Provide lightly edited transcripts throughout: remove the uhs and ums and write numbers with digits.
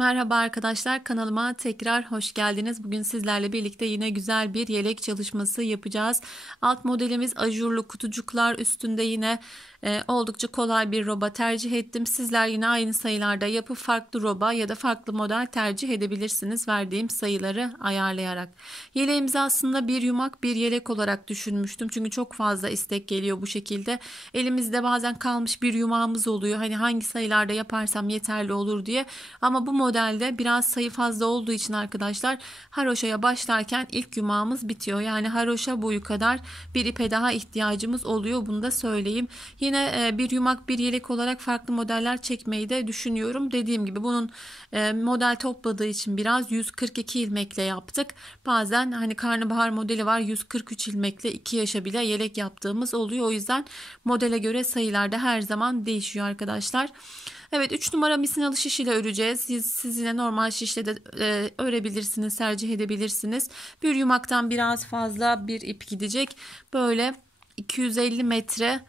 Merhaba arkadaşlar, kanalıma tekrar hoş geldiniz. Bugün sizlerle birlikte yine güzel bir yelek çalışması yapacağız. Alt modelimiz ajurlu kutucuklar, üstünde yine oldukça kolay bir roba tercih ettim. Sizler yine aynı sayılarda yapıp farklı roba ya da farklı model tercih edebilirsiniz verdiğim sayıları ayarlayarak. Yeleğimizi aslında bir yumak bir yelek olarak düşünmüştüm. Çünkü çok fazla istek geliyor bu şekilde. Elimizde bazen kalmış bir yumağımız oluyor. Hani hangi sayılarda yaparsam yeterli olur diye. Ama bu modelde biraz sayı fazla olduğu için arkadaşlar haroşaya başlarken ilk yumağımız bitiyor. Yani haroşa boyu kadar bir ipe daha ihtiyacımız oluyor. Bunu da söyleyeyim. Yine bir yumak bir yelek olarak farklı modeller çekmeyi de düşünüyorum. Dediğim gibi bunun model topladığı için biraz 142 ilmekle yaptık. Bazen hani karnabahar modeli var, 143 ilmekle 2 yaşa bile yelek yaptığımız oluyor. O yüzden modele göre sayılar da her zaman değişiyor arkadaşlar. Evet, 3 numara misinalı şiş ile öreceğiz. Siz yine normal şişle de örebilirsiniz, tercih edebilirsiniz. Bir yumaktan biraz fazla bir ip gidecek. Böyle 250 metre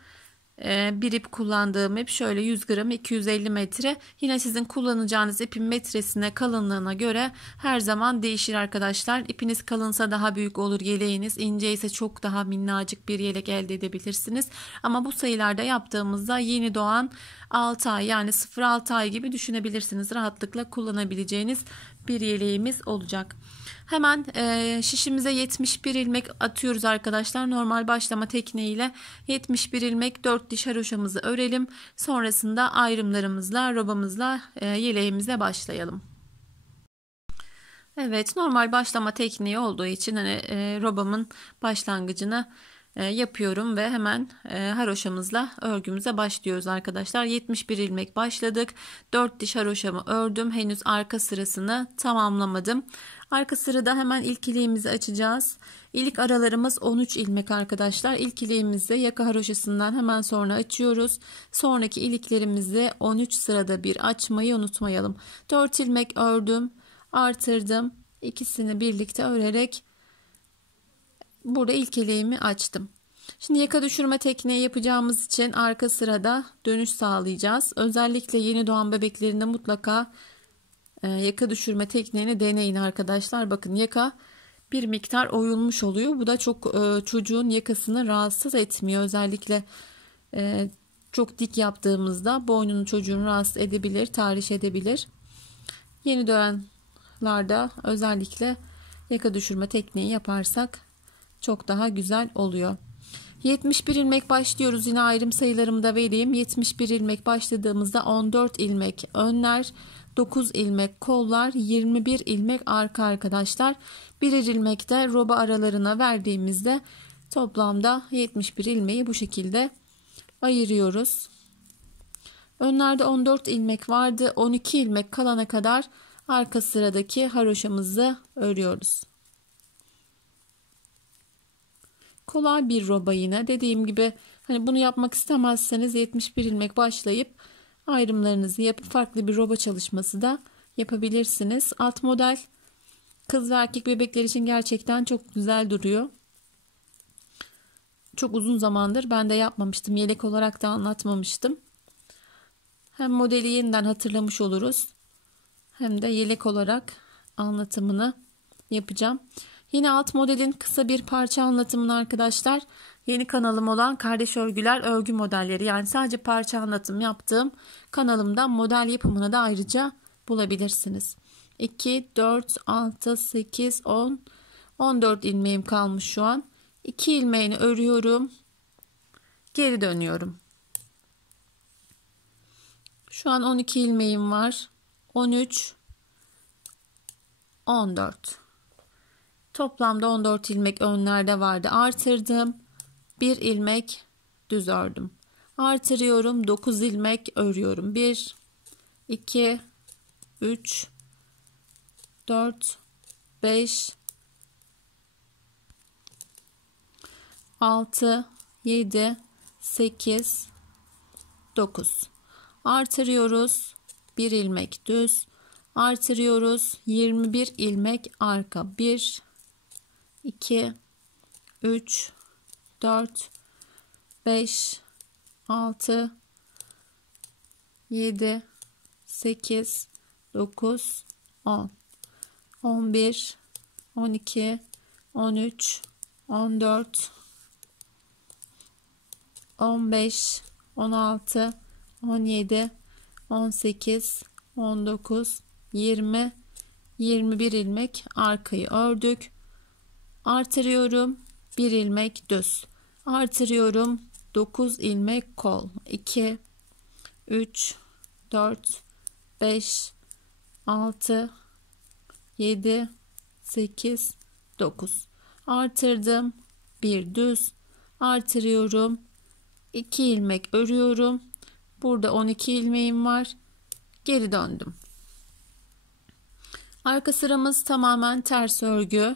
bir ip kullandığım ip, şöyle 100 gram 250 metre. Yine sizin kullanacağınız ipin metresine, kalınlığına göre her zaman değişir arkadaşlar. İpiniz kalınsa daha büyük olur yeleğiniz, ince ise çok daha minnacık bir yelek elde edebilirsiniz. Ama bu sayılarda yaptığımızda yeni doğan 6 ay, yani 0-6 ay gibi düşünebilirsiniz. Rahatlıkla kullanabileceğiniz bir yeleğimiz olacak. Hemen şişimize 71 ilmek atıyoruz arkadaşlar. Normal başlama tekniğiyle 71 ilmek 4 diş haroşamızı örelim. Sonrasında ayrımlarımızla, robamızla yeleğimize başlayalım. Evet, normal başlama tekniği olduğu için hani robamın başlangıcını yapıyorum ve hemen haroşamızla örgümüze başlıyoruz arkadaşlar. 71 ilmek başladık. 4 diş haroşamı ördüm. Henüz arka sırasını tamamlamadım. Arka sırada hemen ilk iliğimizi açacağız. İlik aralarımız 13 ilmek arkadaşlar. İlk iliğimizi yaka haroşasından hemen sonra açıyoruz. Sonraki iliklerimizi 13 sırada bir açmayı unutmayalım. 4 ilmek ördüm, artırdım. İkisini birlikte örerek burada ilk iliğimi açtım. Şimdi yaka düşürme tekniği yapacağımız için arka sırada dönüş sağlayacağız. Özellikle yeni doğan bebeklerinde mutlaka yaka düşürme tekniğini deneyin arkadaşlar. Bakın, yaka bir miktar oyulmuş oluyor. Bu da çok çocuğun yakasını rahatsız etmiyor. Özellikle çok dik yaptığımızda boynunu çocuğun rahatsız edebilir, tahriş edebilir. Yeni doğanlarda özellikle yaka düşürme tekniği yaparsak çok daha güzel oluyor. 71 ilmek başlıyoruz. Yine ayrım sayılarımı da vereyim. 71 ilmek başladığımızda 14 ilmek önler, 9 ilmek kollar, 21 ilmek arka arkadaşlar. Birer ilmek de roba aralarına verdiğimizde toplamda 71 ilmeği bu şekilde ayırıyoruz. Önlerde 14 ilmek vardı. 12 ilmek kalana kadar arka sıradaki haroşamızı örüyoruz. Kolay bir roba yine. Dediğim gibi hani bunu yapmak istemezseniz 71 ilmek başlayıp ayrımlarınızı yapıp farklı bir roba çalışması da yapabilirsiniz. Alt model kız ve erkek bebekler için gerçekten çok güzel duruyor. Çok uzun zamandır ben de yapmamıştım. Yelek olarak da anlatmamıştım. Hem modeli yeniden hatırlamış oluruz, hem de yelek olarak anlatımını yapacağım. Yine alt modelin kısa bir parça anlatımını arkadaşlar yeni kanalım olan Kardeş Örgüler örgü modelleri, yani sadece parça anlatım yaptığım kanalımdan model yapımını da ayrıca bulabilirsiniz. 2, 4, 6, 8, 10, 14 ilmeğim kalmış şu an. 2 ilmeğini örüyorum. Geri dönüyorum. Şu an 12 ilmeğim var. 13, 14. Toplamda 14 ilmek önlerde vardı. Artırdım. 1 ilmek düz ördüm. Artırıyorum. 9 ilmek örüyorum. 1, 2, 3, 4, 5, 6, 7, 8, 9. Artırıyoruz. 1 ilmek düz. Artırıyoruz. 21 ilmek arka. 1, 2, 3, 4, 5, 6, 7, 8, 9, 10, 11, 12, 13, 14, 15, 16, 17, 18, 19, 20, 21 ilmek arkayı ördük. Artırıyorum. 1 ilmek düz. Artırıyorum. 9 ilmek kol. 2, 3, 4, 5, 6, 7, 8, 9. Artırdım. 1 düz. Artırıyorum. 2 ilmek örüyorum. Burada 12 ilmeğim var. Geri döndüm. Arka sıramız tamamen ters örgü.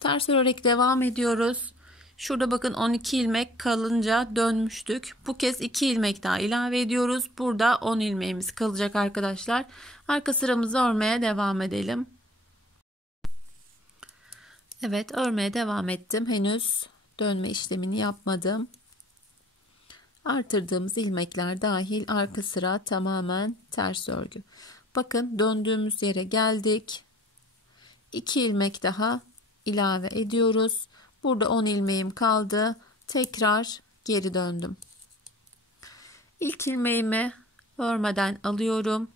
Ters örerek devam ediyoruz. Şurada bakın 12 ilmek kalınca dönmüştük. Bu kez 2 ilmek daha ilave ediyoruz. Burada 10 ilmeğimiz kalacak arkadaşlar. Arka sıramızı örmeye devam edelim. Evet, örmeye devam ettim. Henüz dönme işlemini yapmadım. Artırdığımız ilmekler dahil arka sıra tamamen ters örgü. Bakın döndüğümüz yere geldik. 2 ilmek daha ilave ediyoruz. Burada 10 ilmeğim kaldı. Tekrar geri döndüm. İlk ilmeğimi örmeden alıyorum.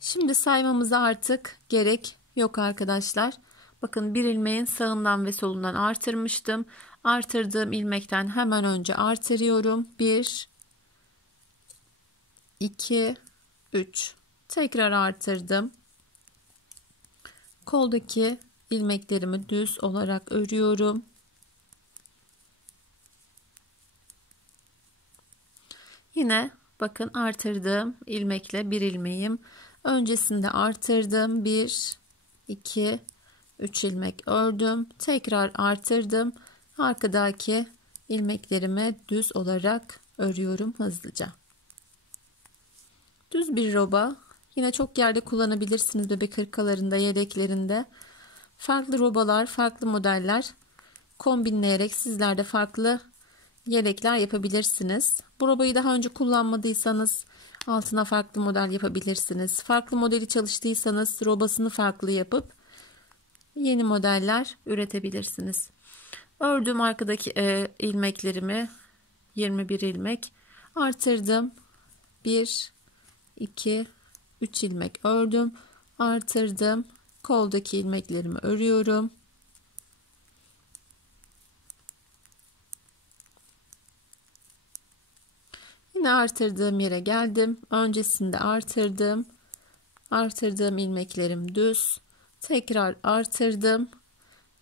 Şimdi saymamıza artık gerek yok arkadaşlar. Bakın bir ilmeğin sağından ve solundan artırmıştım. Artırdığım ilmekten hemen önce artırıyorum. 1, 2, 3. Tekrar artırdım. Koldaki ilmeklerimi düz olarak örüyorum. Yine bakın artırdığım ilmekle bir ilmeğim. Öncesinde artırdım. 1, 2, 3 ilmek ördüm. Tekrar artırdım. Arkadaki ilmeklerimi düz olarak örüyorum hızlıca. Düz bir roba. Yine çok yerde kullanabilirsiniz, bebek hırkalarında, yedeklerinde. Farklı robalar, farklı modeller kombinleyerek sizler de farklı yelekler yapabilirsiniz. Bu robayı daha önce kullanmadıysanız altına farklı model yapabilirsiniz. Farklı modeli çalıştıysanız robasını farklı yapıp yeni modeller üretebilirsiniz. Ördüm arkadaki ilmeklerimi, 21 ilmek artırdım. 1, 2, 3 ilmek ördüm, artırdım. Koldaki ilmeklerimi örüyorum. Yine artırdığım yere geldim. Öncesinde artırdım. Artırdığım ilmeklerim düz. Tekrar artırdım.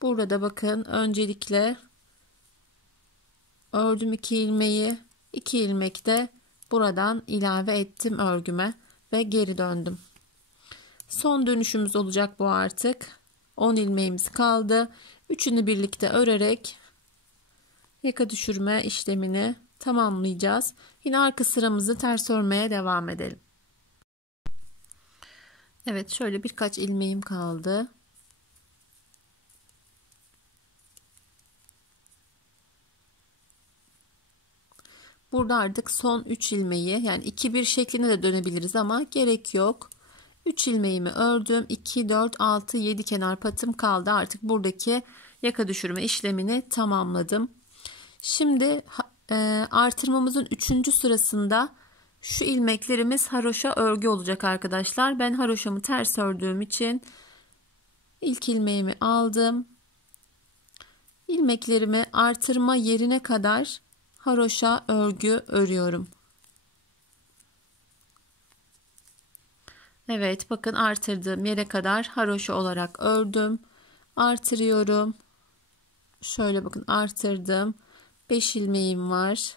Burada bakın öncelikle ördüm 2 ilmeği. 2 ilmek de buradan ilave ettim örgüme ve geri döndüm. Son dönüşümüz olacak bu artık. 10 ilmeğimiz kaldı. Üçünü birlikte örerek yaka düşürme işlemini tamamlayacağız. Yine arka sıramızı ters örmeye devam edelim. Evet, şöyle birkaç ilmeğim kaldı. Burada artık son 3 ilmeği, yani 2-1 şeklinde de dönebiliriz ama gerek yok. 3 ilmeğimi ördüm. 2, 4, 6, 7 kenar patım kaldı. Artık buradaki yaka düşürme işlemini tamamladım. Şimdi artırmamızın 3. sırasında şu ilmeklerimiz haroşa örgü olacak arkadaşlar. Ben haroşamı ters ördüğüm için ilk ilmeğimi aldım. İlmeklerimi artırma yerine kadar haroşa örgü örüyorum. Evet, bakın artırdığım yere kadar haroşa olarak ördüm. Artırıyorum. Şöyle bakın artırdım. 5 ilmeğim var.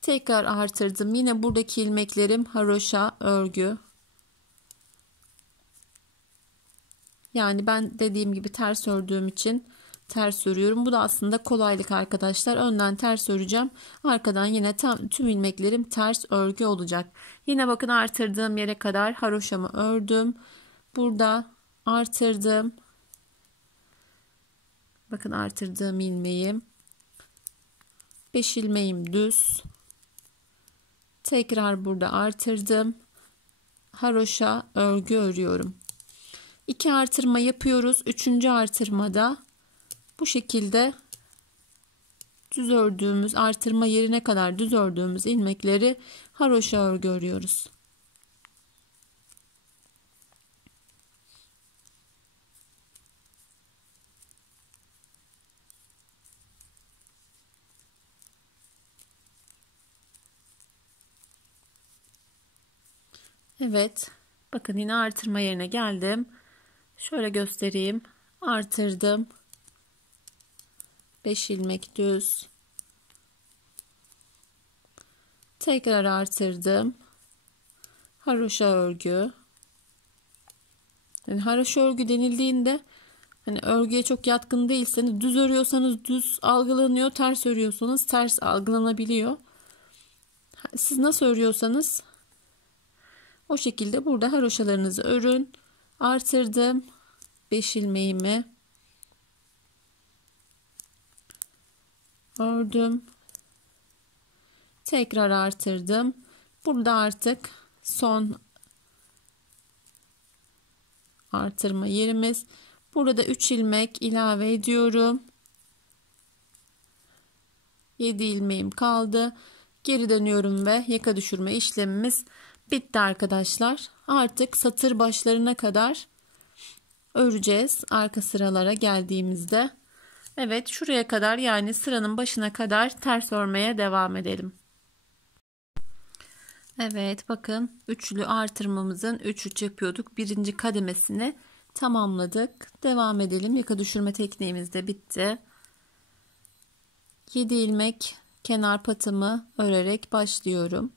Tekrar artırdım. Yine buradaki ilmeklerim haroşa örgü. Yani ben dediğim gibi ters ördüğüm için ters örüyorum. Bu da aslında kolaylık arkadaşlar. Önden ters öreceğim. Arkadan yine tüm ilmeklerim ters örgü olacak. Yine bakın artırdığım yere kadar haroşamı ördüm. Burada artırdım. Bakın artırdığım ilmeğim. 5 ilmeğim düz. Tekrar burada artırdım. Haroşa örgü örüyorum. 2 artırma yapıyoruz. 3. artırmada bu şekilde düz ördüğümüz, artırma yerine kadar düz ördüğümüz ilmekleri haroşa örgü örüyoruz. Evet. Bakın yine artırma yerine geldim. Şöyle göstereyim. Artırdım. 5 ilmek düz. Tekrar artırdım. Haroşa örgü. Yani haroşa örgü denildiğinde hani örgüye çok yatkın değilseniz, düz örüyorsanız düz algılanıyor, ters örüyorsanız ters algılanabiliyor. Siz nasıl örüyorsanız o şekilde burada haroşalarınızı örün. Artırdım 5 ilmeğimi. Ördüm. Tekrar artırdım. Burada artık son artırma yerimiz. Burada 3 ilmek ilave ediyorum. 7 ilmeğim kaldı. Geri dönüyorum ve yaka düşürme işlemimiz bitti arkadaşlar. Artık satır başlarına kadar öreceğiz arka sıralara geldiğimizde. Evet, şuraya kadar, yani sıranın başına kadar ters örmeye devam edelim. Evet, bakın üçlü artırmamızın 3-3 yapıyorduk. Birinci kademesini tamamladık. Devam edelim. Yaka düşürme tekniğimiz de bitti. 7 ilmek kenar patımı örerek başlıyorum.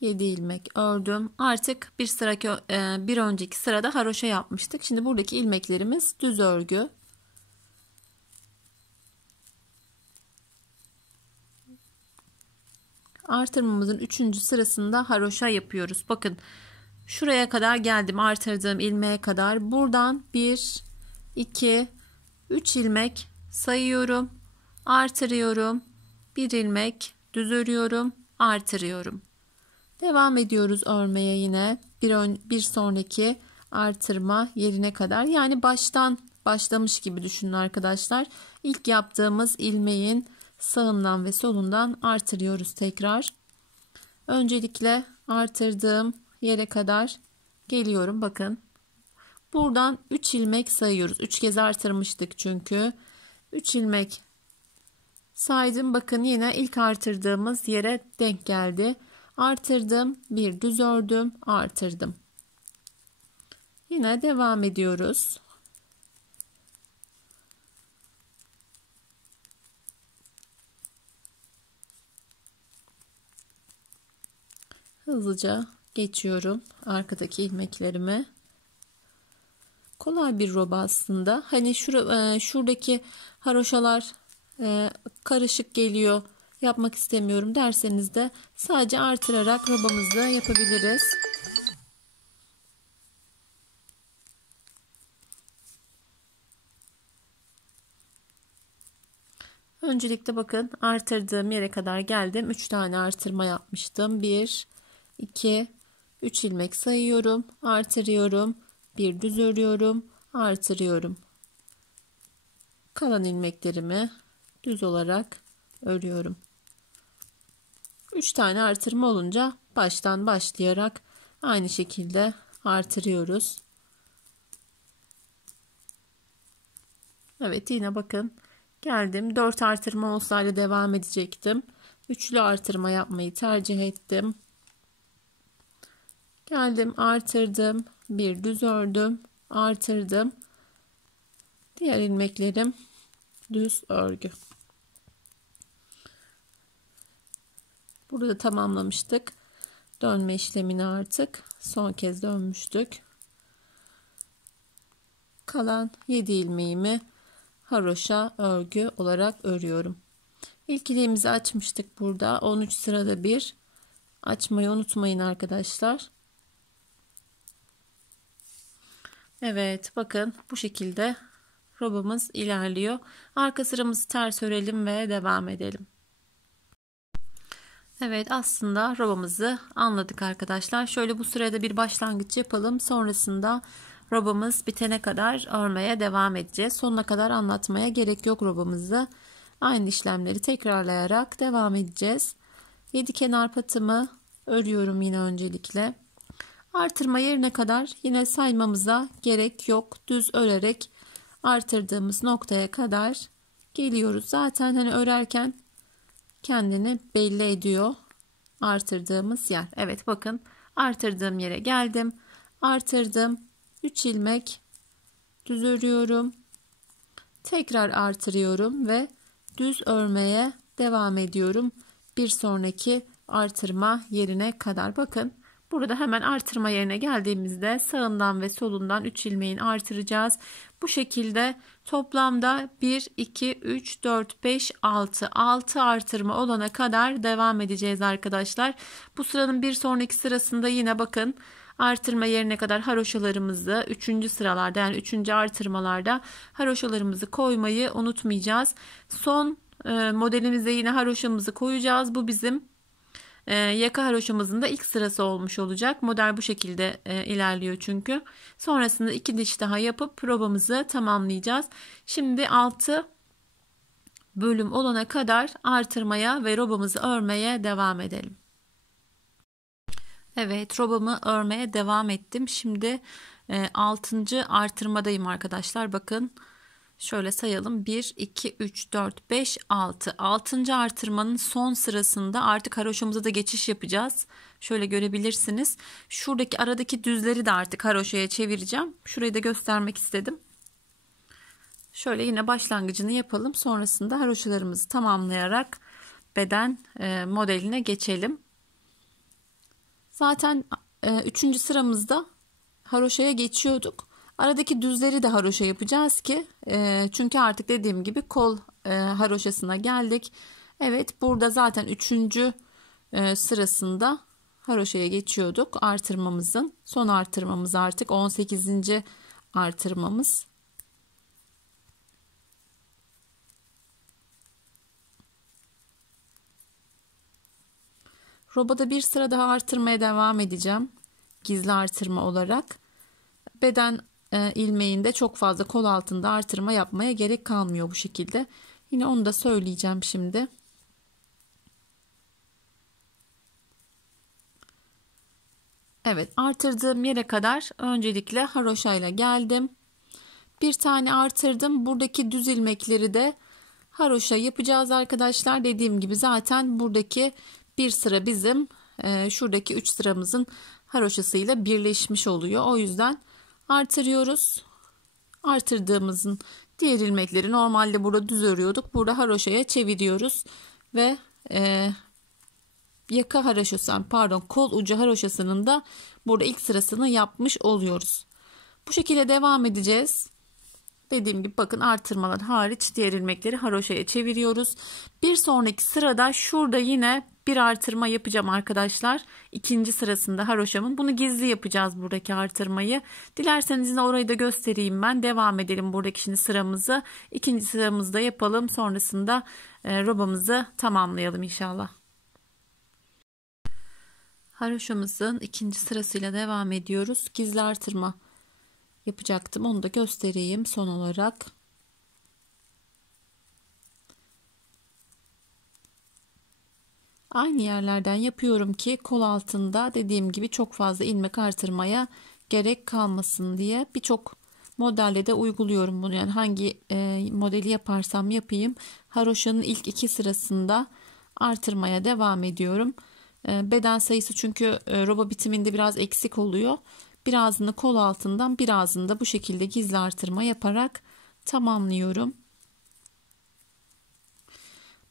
Yedi ilmek ördüm. Artık bir önceki sırada haroşa yapmıştık. Şimdi buradaki ilmeklerimiz düz örgü. Artırmamızın 3. sırasında haroşa yapıyoruz. Bakın şuraya kadar geldim, artırdığım ilmeğe kadar. Buradan 1 2 3 ilmek sayıyorum, artırıyorum, 1 ilmek düz örüyorum, artırıyorum. Devam ediyoruz örmeye yine bir sonraki artırma yerine kadar. Yani baştan başlamış gibi düşünün arkadaşlar. İlk yaptığımız ilmeğin sağından ve solundan artırıyoruz tekrar. Öncelikle artırdığım yere kadar geliyorum. Bakın buradan 3 ilmek sayıyoruz. 3 kez artırmıştık çünkü. 3 ilmek saydım. Bakın yine ilk artırdığımız yere denk geldi. Artırdım, bir düz ördüm, artırdım. Yine devam ediyoruz. Hızlıca geçiyorum arkadaki ilmeklerimi. Kolay bir roba aslında. Hani şuradaki haroşalar karışık geliyor, yapmak istemiyorum derseniz de sadece artırarak robamızı yapabiliriz. Öncelikle bakın artırdığım yere kadar geldim. 3 tane artırma yapmıştım. 1 2 3 ilmek sayıyorum, artırıyorum, bir düz örüyorum, artırıyorum. Kalan ilmeklerimi düz olarak örüyorum. 3 tane artırma olunca baştan başlayarak aynı şekilde artırıyoruz. Evet, yine bakın geldim. 4 artırma olsaydı devam edecektim. Üçlü artırma yapmayı tercih ettim. Geldim, artırdım, bir düz ördüm, artırdım. Diğer ilmeklerim düz örgü. Burada tamamlamıştık dönme işlemini, artık son kez dönmüştük. Kalan 7 ilmeğimi haroşa örgü olarak örüyorum. İlk ilmeğimizi açmıştık burada. 13 sırada bir açmayı unutmayın arkadaşlar. Evet, bakın bu şekilde robamız ilerliyor. Arka sıramızı ters örelim ve devam edelim. Evet, aslında robamızı anladık arkadaşlar. Şöyle bu sırada bir başlangıç yapalım. Sonrasında robamız bitene kadar örmeye devam edeceğiz. Sonuna kadar anlatmaya gerek yok robamızı. Aynı işlemleri tekrarlayarak devam edeceğiz. 7 kenar patımı örüyorum yine öncelikle. Artırma yerine kadar yine saymamıza gerek yok. Düz örerek artırdığımız noktaya kadar geliyoruz. Zaten hani örerken kendini belli ediyor artırdığımız yer. Evet, bakın artırdığım yere geldim. Artırdım. 3 ilmek düz örüyorum. Tekrar artırıyorum ve düz örmeye devam ediyorum. Bir sonraki artırma yerine kadar. Bakın burada hemen artırma yerine geldiğimizde sağından ve solundan 3 ilmeğin artıracağız. Bu şekilde toplamda 1, 2, 3, 4, 5, 6 artırma olana kadar devam edeceğiz arkadaşlar. Bu sıranın bir sonraki sırasında yine bakın artırma yerine kadar haroşalarımızı 3. sıralarda yani 3. artırmalarda haroşalarımızı koymayı unutmayacağız. Son modelimizde yine haroşamızı koyacağız. Bu bizim yaka haroşamızın da ilk sırası olmuş olacak. Model bu şekilde ilerliyor çünkü. Sonrasında 2 diş daha yapıp robamızı tamamlayacağız. Şimdi 6 bölüm olana kadar artırmaya ve robamızı örmeye devam edelim. Evet, robamı örmeye devam ettim. Şimdi 6. artırmadayım arkadaşlar. Bakın şöyle sayalım. 1, 2, 3, 4, 5, 6. 6. artırmanın son sırasında artık haroşamıza da geçiş yapacağız. Şöyle görebilirsiniz. Şuradaki aradaki düzleri de artık haroşaya çevireceğim. Şurayı da göstermek istedim. Şöyle yine başlangıcını yapalım. Sonrasında haroşalarımızı tamamlayarak beden modeline geçelim. Zaten 3. sıramızda haroşaya geçiyorduk. Aradaki düzleri de haroşa yapacağız ki çünkü artık dediğim gibi kol haroşasına geldik. Evet, burada zaten 3. sırasında haroşaya geçiyorduk. Artırmamızın son artırmamız artık 18. artırmamız. Robada bir sıra daha artırmaya devam edeceğim. Gizli artırma olarak. Beden ilmeğinde çok fazla kol altında artırma yapmaya gerek kalmıyor bu şekilde. Yine onu da söyleyeceğim şimdi. Evet, artırdığım yere kadar öncelikle haroşayla geldim. Bir tane artırdım. Buradaki düz ilmekleri de haroşa yapacağız arkadaşlar. Dediğim gibi zaten buradaki bir sıra bizim şuradaki 3 sıramızın haroşasıyla birleşmiş oluyor. O yüzden artırıyoruz. Artırdığımızın diğer ilmekleri normalde burada düz örüyorduk. Burada haroşaya çeviriyoruz ve yaka haroşası, pardon, kol ucu haroşasının da burada ilk sırasını yapmış oluyoruz. Bu şekilde devam edeceğiz. Dediğim gibi bakın artırmalar hariç diğer ilmekleri haroşaya çeviriyoruz. Bir sonraki sırada şurada yine bir artırma yapacağım arkadaşlar. 2. sırasında haroşamın. Bunu gizli yapacağız buradaki artırmayı. Dilerseniz yine orayı da göstereyim ben. Devam edelim buradaki şimdi sıramızı. 2. sıramızda yapalım. Sonrasında robamızı tamamlayalım inşallah. Haroşamızın 2. sırasıyla devam ediyoruz. Gizli artırma yapacaktım. Onu da göstereyim son olarak. Aynı yerlerden yapıyorum ki kol altında dediğim gibi çok fazla ilmek artırmaya gerek kalmasın diye. Birçok modelde de uyguluyorum bunu. Yani hangi modeli yaparsam yapayım haroşanın ilk 2 sırasında artırmaya devam ediyorum. Beden sayısı çünkü roba bitiminde biraz eksik oluyor. Birazını kol altından, birazını da bu şekilde gizli artırma yaparak tamamlıyorum.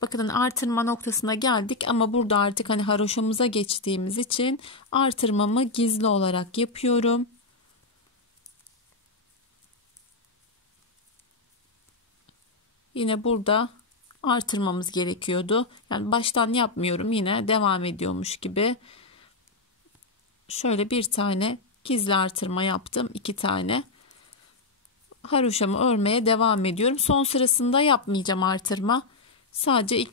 Bakın artırma noktasına geldik ama burada artık hani haroşamıza geçtiğimiz için artırmamı gizli olarak yapıyorum. Yine burada artırmamız gerekiyordu. Yani baştan yapmıyorum, yine devam ediyormuş gibi. Şöyle bir tane gizli artırma yaptım, 2 tane. haroşamı örmeye devam ediyorum. Son sırasında yapmayacağım artırma. Sadece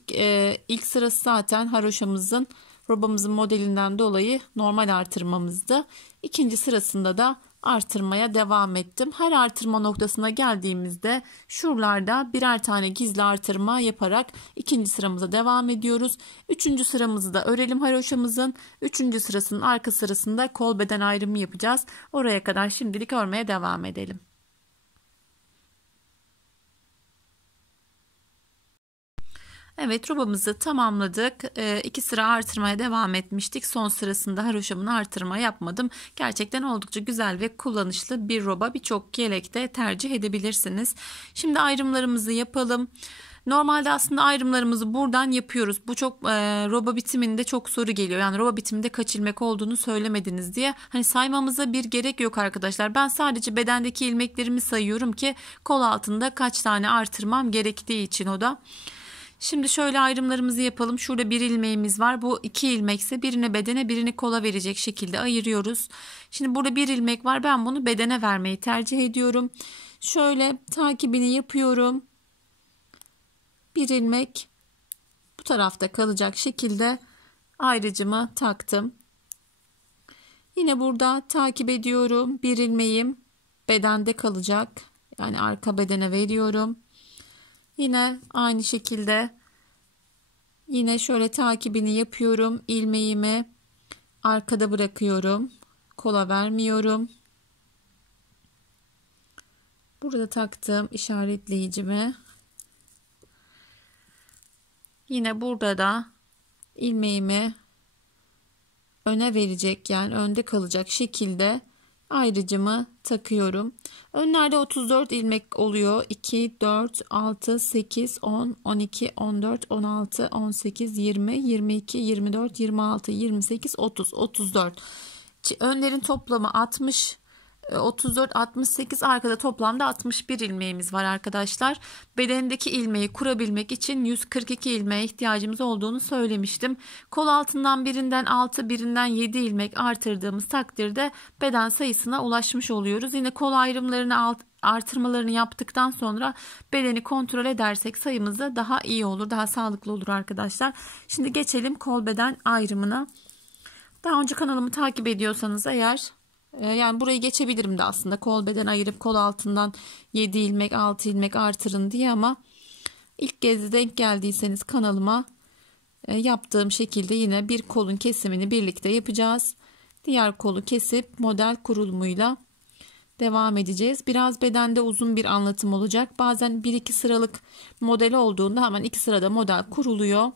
ilk sırası zaten haroşamızın, robamızın modelinden dolayı normal artırmamızdı. İkinci sırasında da artırmaya devam ettim. Her artırma noktasına geldiğimizde şuralarda birer tane gizli artırma yaparak ikinci sıramıza devam ediyoruz. Üçüncü sıramızı da örelim haroşamızın. Üçüncü sırasının arka sırasında kol beden ayrımı yapacağız. Oraya kadar şimdilik örmeye devam edelim. Evet, robamızı tamamladık. 2 sıra artırmaya devam etmiştik. Son sırasında haroşamını artırma yapmadım. Gerçekten oldukça güzel ve kullanışlı bir roba. Birçok yelekte tercih edebilirsiniz. Şimdi ayrımlarımızı yapalım. Normalde aslında ayrımlarımızı buradan yapıyoruz. Bu çok roba bitiminde çok soru geliyor. Yani roba bitiminde kaç ilmek olduğunu söylemediniz diye. Hani saymamıza bir gerek yok arkadaşlar. Ben sadece bedendeki ilmeklerimi sayıyorum ki kol altında kaç tane artırmam gerektiği için o da. Şimdi şöyle ayrımlarımızı yapalım. Şurada bir ilmeğimiz var. Bu 2 ilmekse birini bedene birini kola verecek şekilde ayırıyoruz. Şimdi burada bir ilmek var. Ben bunu bedene vermeyi tercih ediyorum. Şöyle takibini yapıyorum. Bir ilmek bu tarafta kalacak şekilde ayrıcımı taktım. Yine burada takip ediyorum. Bir ilmeğim bedende kalacak. Yani arka bedene veriyorum. Yine aynı şekilde yine şöyle takibini yapıyorum. İlmeğimi arkada bırakıyorum. Kola vermiyorum. Burada taktığım işaretleyicimi yine burada da ilmeğimi öne verecek, yani önde kalacak şekilde ayrıcımı takıyorum. Önlerde 34 ilmek oluyor. 2, 4, 6, 8, 10, 12, 14, 16, 18, 20, 22, 24, 26, 28, 30, 34. Önlerin toplamı 60, 34, 68, arkada toplamda 61 ilmeğimiz var arkadaşlar. Bedendeki ilmeği kurabilmek için 142 ilmeğe ihtiyacımız olduğunu söylemiştim. Kol altından birinden 6, birinden 7 ilmek artırdığımız takdirde beden sayısına ulaşmış oluyoruz. Yine kol ayrımlarını artırmalarını yaptıktan sonra bedeni kontrol edersek sayımız da daha iyi olur, daha sağlıklı olur arkadaşlar. Şimdi geçelim kol beden ayrımına. Daha önce kanalımı takip ediyorsanız eğer, yani burayı geçebilirim de aslında, kol beden ayırıp kol altından 7 ilmek 6 ilmek artırın diye, ama ilk kez denk geldiyseniz kanalıma yaptığım şekilde yine bir kolun kesimini birlikte yapacağız. Diğer kolu kesip model kurulumuyla devam edeceğiz. Biraz bedende uzun bir anlatım olacak. Bazen 1-2 sıralık model olduğunda hemen 2 sırada model kuruluyor.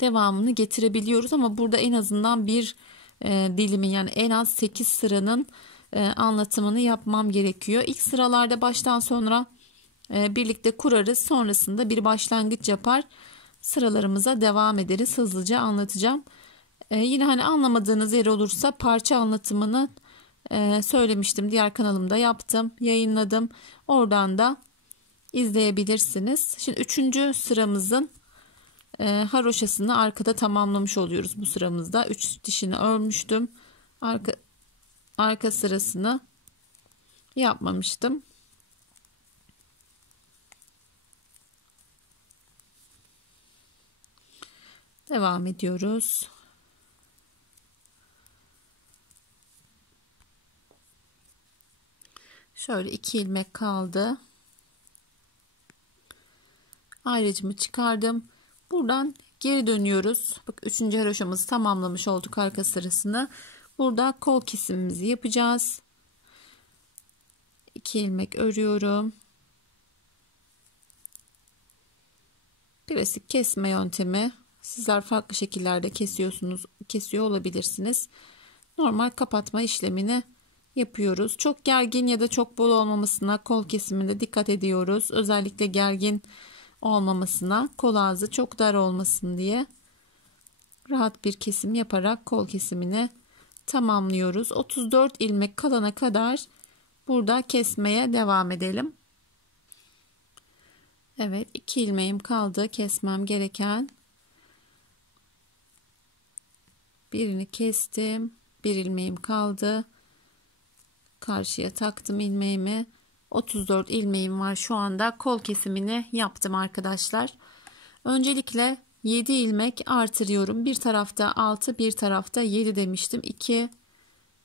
Devamını getirebiliyoruz ama burada en azından bir dilimin, yani en az 8 sıranın anlatımını yapmam gerekiyor. İlk sıralarda baştan sonra birlikte kurarız. Sonrasında bir başlangıç yapar, sıralarımıza devam ederiz. Hızlıca anlatacağım. Yine hani anlamadığınız yer olursa parça anlatımını söylemiştim. Diğer kanalımda yaptım, yayınladım. Oradan da izleyebilirsiniz. Şimdi 3. sıramızın haroşasını arkada tamamlamış oluyoruz bu sıramızda. 3 dişini örmüştüm. Arka sırasını yapmamıştım. Devam ediyoruz. Şöyle 2 ilmek kaldı. Ayrıcımı çıkardım. Buradan geri dönüyoruz. Bak, 3. haroşamızı tamamlamış olduk arka sırasını. Burada kol kesimimizi yapacağız. 2 ilmek örüyorum. Klasik kesme yöntemi. Sizler farklı şekillerde kesiyor olabilirsiniz. Normal kapatma işlemini yapıyoruz. Çok gergin ya da çok bol olmamasına kol kesiminde dikkat ediyoruz. Özellikle gergin olmamasına, kol ağzı çok dar olmasın diye rahat bir kesim yaparak kol kesimini tamamlıyoruz. 34 ilmek kalana kadar burada kesmeye devam edelim. Evet, 2 ilmeğim kaldı kesmem gereken. Birini kestim. Bir ilmeğim kaldı. Karşıya taktım ilmeğimi. 34 ilmeğim var şu anda. Kol kesimini yaptım arkadaşlar. Öncelikle 7 ilmek artırıyorum. Bir tarafta 6, bir tarafta 7 demiştim. 2,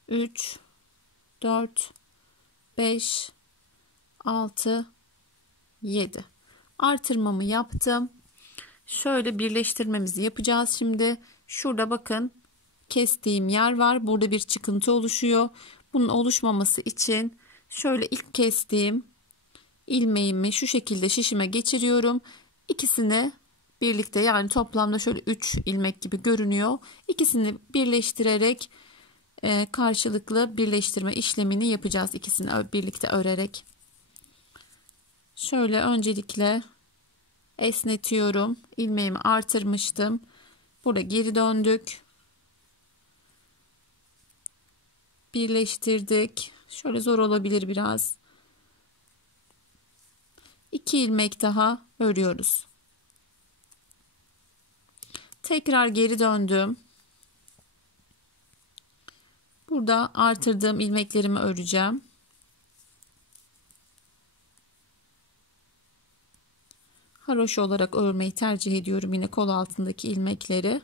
3, 4, 5, 6, 7. Artırmamı yaptım. Şöyle birleştirmemizi yapacağız şimdi. Şurada bakın kestiğim yer var. Burada bir çıkıntı oluşuyor. Bunun oluşmaması için şöyle ilk kestiğim ilmeğimi şu şekilde şişime geçiriyorum. İkisini birlikte, yani toplamda şöyle 3 ilmek gibi görünüyor. İkisini birleştirerek karşılıklı birleştirme işlemini yapacağız. İkisini birlikte örerek. Şöyle öncelikle esnetiyorum. İlmeğimi artırmıştım. Burada geri döndük. Birleştirdik. Şöyle zor olabilir biraz. 2 ilmek daha örüyoruz. Tekrar geri döndüm. Burada artırdığım ilmeklerimi öreceğim. Haroşa olarak örmeyi tercih ediyorum. Yine kol altındaki ilmekleri.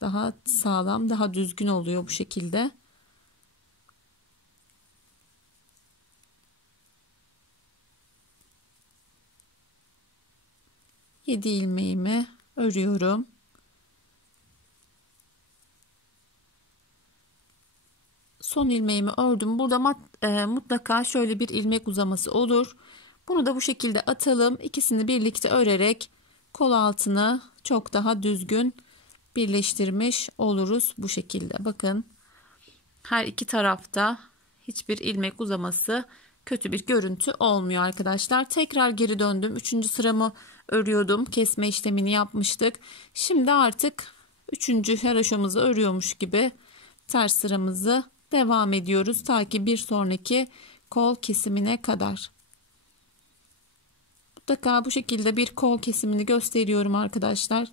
Daha sağlam, daha düzgün oluyor bu şekilde. Yedi ilmeğimi örüyorum. Son ilmeğimi ördüm. Burada mutlaka şöyle bir ilmek uzaması olur. Bunu da bu şekilde atalım. İkisini birlikte örerek kol altını çok daha düzgün birleştirmiş oluruz bu şekilde. Bakın her iki tarafta hiçbir ilmek uzaması, kötü bir görüntü olmuyor arkadaşlar. Tekrar geri döndüm. 3. sıramı örüyordum. Kesme işlemini yapmıştık. Şimdi artık 3. haroşamızı örüyormuş gibi ters sıramızı devam ediyoruz ta ki bir sonraki kol kesimine kadar. Mutlaka bu şekilde bir kol kesimini gösteriyorum arkadaşlar.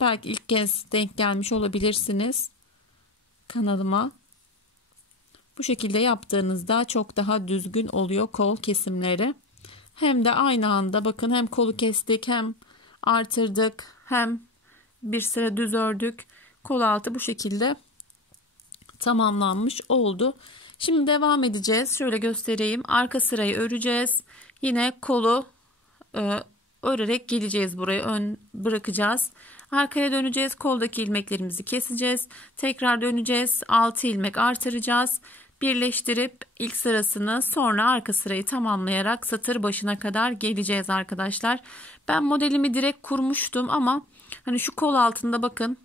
Belki ilk kez denk gelmiş olabilirsiniz kanalıma. Bu şekilde yaptığınızda çok daha düzgün oluyor kol kesimleri. Hem de aynı anda bakın, hem kolu kestik, hem artırdık, hem bir sıra düz ördük. Kol altı bu şekilde tamamlanmış oldu. Şimdi devam edeceğiz. Şöyle göstereyim. Arka sırayı öreceğiz. Yine kolu örerek geleceğiz, buraya ön bırakacağız. Arkaya döneceğiz. Koldaki ilmeklerimizi keseceğiz. Tekrar döneceğiz. 6 ilmek artıracağız. Birleştirip ilk sırasını, sonra arka sırayı tamamlayarak satır başına kadar geleceğiz arkadaşlar. Ben modelimi direkt kurmuştum ama hani şu kol altında bakın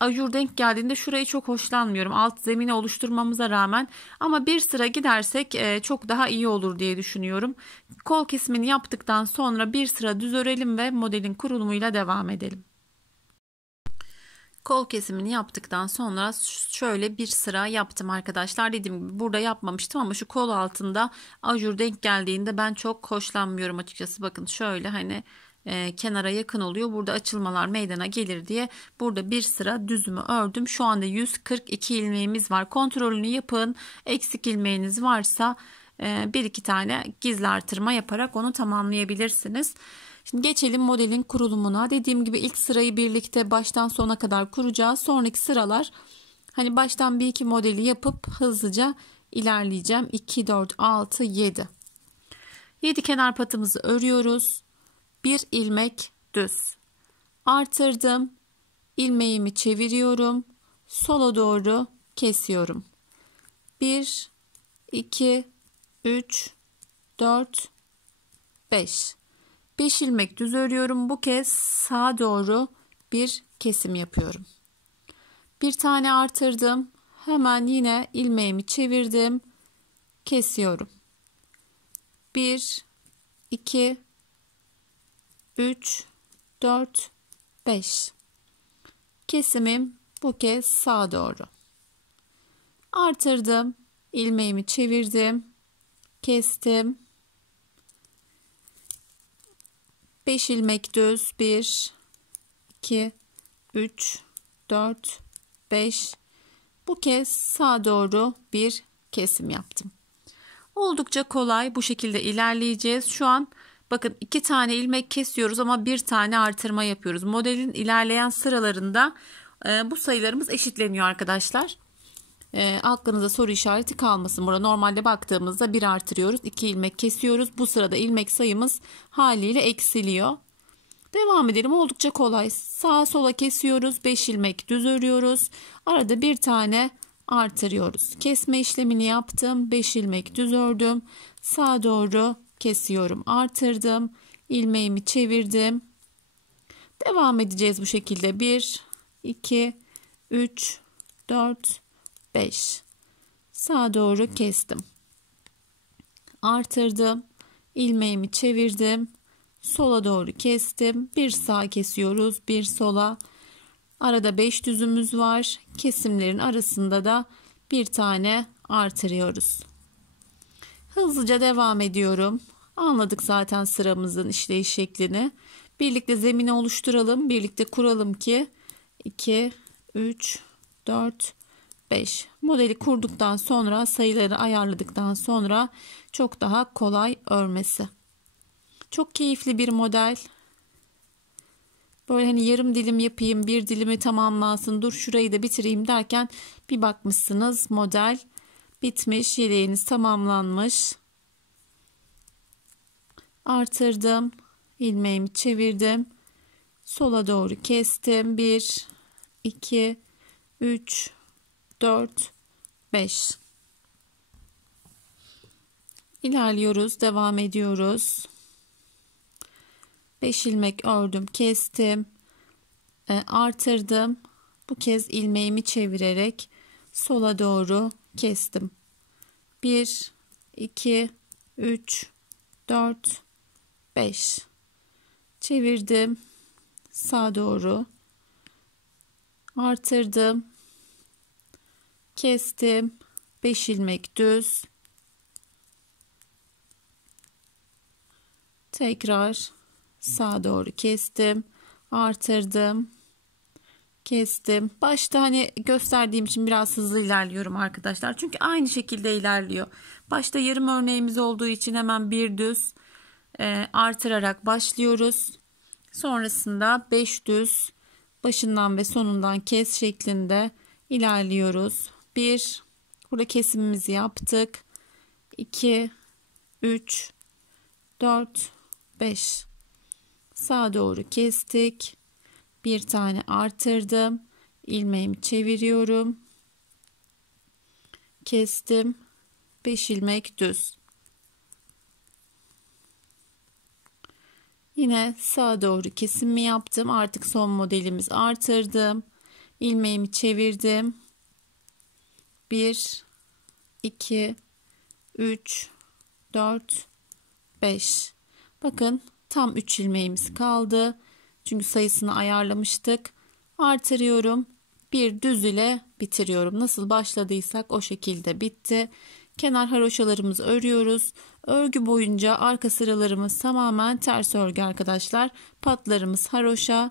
ajur denk geldiğinde şurayı çok hoşlanmıyorum. Alt zemini oluşturmamıza rağmen, ama bir sıra gidersek çok daha iyi olur diye düşünüyorum. Kol kesimini yaptıktan sonra bir sıra düz örelim ve modelin kurulumuyla devam edelim. Kol kesimini yaptıktan sonra şöyle bir sıra yaptım arkadaşlar. Dediğim gibi burada yapmamıştım ama şu kol altında ajur denk geldiğinde ben çok hoşlanmıyorum açıkçası. Bakın şöyle hani kenara yakın oluyor. Burada açılmalar meydana gelir diye burada bir sıra düzümü ördüm. Şu anda 142 ilmeğimiz var. Kontrolünü yapın. Eksik ilmeğiniz varsa bir iki tane gizli artırma yaparak onu tamamlayabilirsiniz. Şimdi geçelim modelin kurulumuna. Dediğim gibi ilk sırayı birlikte baştan sona kadar kuracağız. Sonraki sıralar hani baştan bir iki modeli yapıp hızlıca ilerleyeceğim. 2, 4, 6, 7. 7 kenar patımızı örüyoruz. Bir ilmek düz. Artırdım. İlmeğimi çeviriyorum. Sola doğru kesiyorum. 1, 2, 3, 4, 5. 5 ilmek düz örüyorum. Bu kez sağa doğru bir kesim yapıyorum. Bir tane artırdım. Hemen yine ilmeğimi çevirdim. Kesiyorum. 1, 2, 3, 4, 5. Kesimim bu kez sağa doğru. Artırdım. İlmeğimi çevirdim. Kestim. 5 ilmek düz. 1, 2, 3, 4, 5. Bu kez sağa doğru bir kesim yaptım. Oldukça kolay, bu şekilde ilerleyeceğiz. Şu an bakın 2 tane ilmek kesiyoruz ama 1 tane artırma yapıyoruz. Modelin ilerleyen sıralarında bu sayılarımız eşitleniyor arkadaşlar. Aklınıza soru işareti kalmasın. Burada normalde baktığımızda 1 artırıyoruz, 2 ilmek kesiyoruz. Bu sırada ilmek sayımız haliyle eksiliyor. Devam edelim. Oldukça kolay. Sağa sola kesiyoruz. 5 ilmek düz örüyoruz. Arada bir tane artırıyoruz. Kesme işlemini yaptım. 5 ilmek düz ördüm. Sağa doğru kesiyorum. Artırdım. İlmeğimi çevirdim. Devam edeceğiz bu şekilde. 1, 2, 3, 4, 5. Sağa doğru kestim. Artırdım. İlmeğimi çevirdim. Sola doğru kestim. Bir sağa kesiyoruz, bir sola. Arada 5 düzümüz var. Kesimlerin arasında da bir tane artırıyoruz. Hızlıca devam ediyorum. Anladık zaten sıramızın işleyiş şeklini. Birlikte zemini oluşturalım. Birlikte kuralım ki 2, 3, 4, 5. Modeli kurduktan sonra, sayıları ayarladıktan sonra çok daha kolay örmesi. Çok keyifli bir model. Böyle hani yarım dilim yapayım, bir dilimi tamamlansın, dur şurayı da bitireyim derken bir bakmışsınız model bitmiş, yeleğiniz tamamlanmış. Artırdım, ilmeğimi çevirdim, sola doğru kestim. 1, 2, 3, 4, 5. İlerliyoruz, devam ediyoruz. 5 ilmek ördüm, kestim, artırdım. Bu kez ilmeğimi çevirerek sola doğru kestim. 1, 2, 3, 4, 5. Çevirdim. Sağa doğru. Artırdım. Kestim. 5 ilmek düz. Tekrar sağa doğru kestim, artırdım, kestim. Başta hani gösterdiğim için biraz hızlı ilerliyorum arkadaşlar. Çünkü aynı şekilde ilerliyor. Başta yarım örneğimiz olduğu için hemen bir düz artırarak başlıyoruz. Sonrasında 5 düz başından ve sonundan kes şeklinde ilerliyoruz. 1, burada kesimimizi yaptık. 2, 3, 4, 5. Sağa doğru kestik. Bir tane artırdım. İlmeğimi çeviriyorum. Kestim. 5 ilmek düz. Yine sağa doğru kesimi yaptım. Artık son modelimiz, artırdım. İlmeğimi çevirdim. 1, 2, 3, 4, 5. Bakın tam 3 ilmeğimiz kaldı. Çünkü sayısını ayarlamıştık. Artırıyorum. Bir düz ile bitiriyorum. Nasıl başladıysak o şekilde bitti. Kenar haroşalarımızı örüyoruz. Örgü boyunca arka sıralarımız tamamen ters örgü arkadaşlar. Patlarımız haroşa.